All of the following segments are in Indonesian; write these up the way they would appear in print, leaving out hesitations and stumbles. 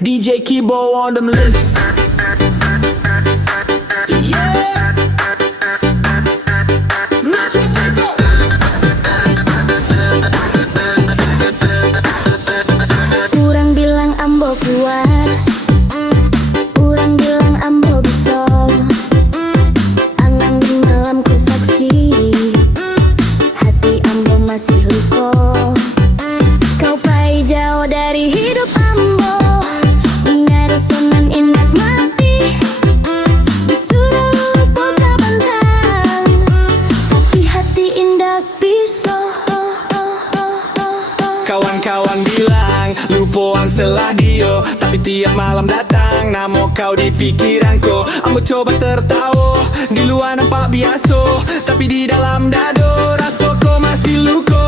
DJ Kibo on them lips. Yeah. Kurang bilang ambo kuat, kurang bilang ambo bisa. Angan di malam ku saksi, hati ambo masih luka. Kau pai jauh dari hidup ambo, ingat sonan ingat mati. Disuruh lupa sabantang, tapi hati indah bisa. Kawan-kawan bilang lupoan selah dia, tapi tiap malam datang namo kau di pikiranku. Ambo coba tertawa, di luar nampak biasa, tapi di dalam dado rasa kau masih luka.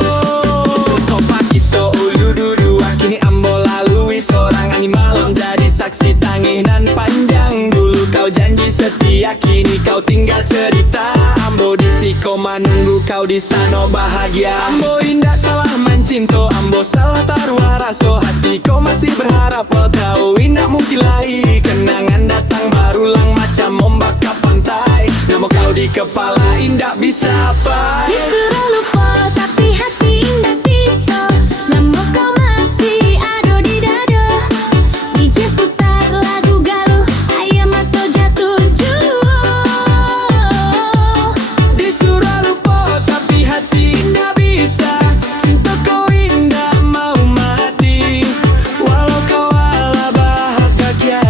Kau pakito ulu dudua, kini ambo lalui seorang angin malam jadi saksi tangih nan panjang. Dulu kau janji setia, kini kau tinggal cerita. Ambo di siko menunggu kau di sana bahagia. Ambo indah salah mencinta, ambo salah taruh rasa hati. Kau masih berharap kau indah mungkin lagi. Kenangan datang barulang macam ombak ke pantai. Nama kau di kepala indah bisa apa? Disuruh lupa tapi hati indah bisa. Nama kau masih ada di dada. DJ putar lagu galuh, ayam atau jatuh jua. Disuruh lupa tapi hati indah bisa. Cinta kau indah mau mati, walau kau ala bahagia.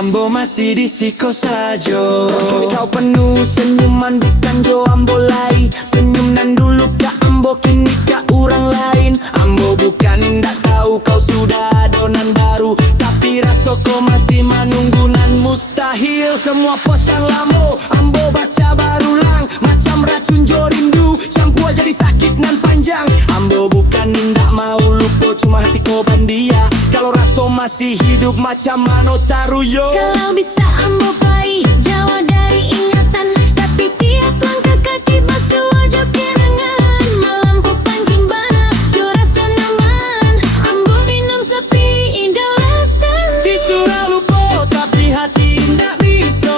Ambo masih di siko saja. Kau penuh senyuman bukan jo ambo lai. Senyum nan dulu ka ambo kini ka orang lain. Ambo bukan indah tahu kau sudah adonan baru, tapi rasa kau masih menunggu nan mustahil. Semua pesan lamo ambo baca barulang, macam racun jo rindu campur jadi sakit nan panjang. Ambo bukan indah mau lupa, cuma hati kau bandia. Kalau rasa masih hidup macam mano caruyo. Kalau bisa ambo pai jauh dari ingatan, tapi tiap langkah kaki basuh wajah kenangan. Malam ku pancing bana, jo rasa nyaman. Ambo minum sepi indah lestari. Disuruh lupa tapi hati indah bisa.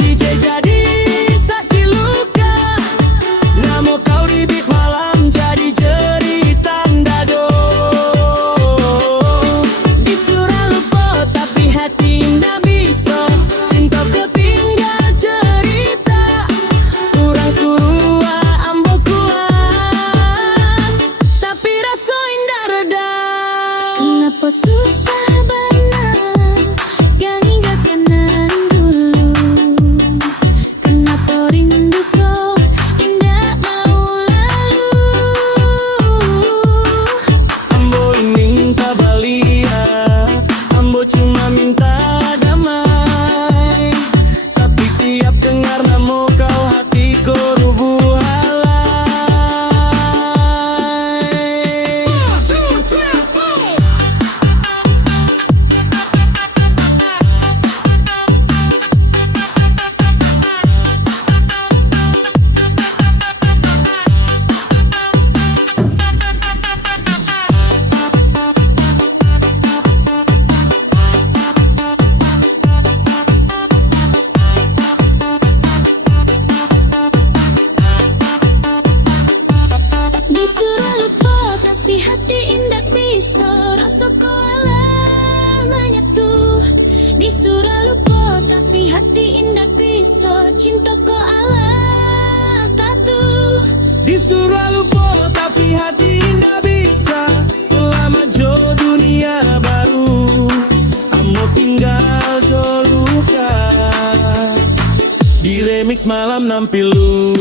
DJ jadi saksi luka, namo kau di beat malam jadi jeritan dado. Disuruh lupa tapi hati indah bisa. Cinta ketinggal cerita, kurang suruh ambo kuat, tapi rasa indah reda. Kenapa susah benar, gak ingat kenangan dulu. Kenapa rindu kau indah mau lalu. Ambo minta balian, ambo cuma minta damai, tapi tiap dengar namo kau hatiku rubuh halai. 1, 2, 3, 4. Disuruh lupa tapi hati indah bisa. Rasa kau alah menyatu. Disuruh lupa tapi hati indah bisa. Cinta kau alah tatu. Disuruh lupa tapi hati indah bisa. Selamat jo dunia baru, ambo tinggal jo luka. Di remix malam nampilu.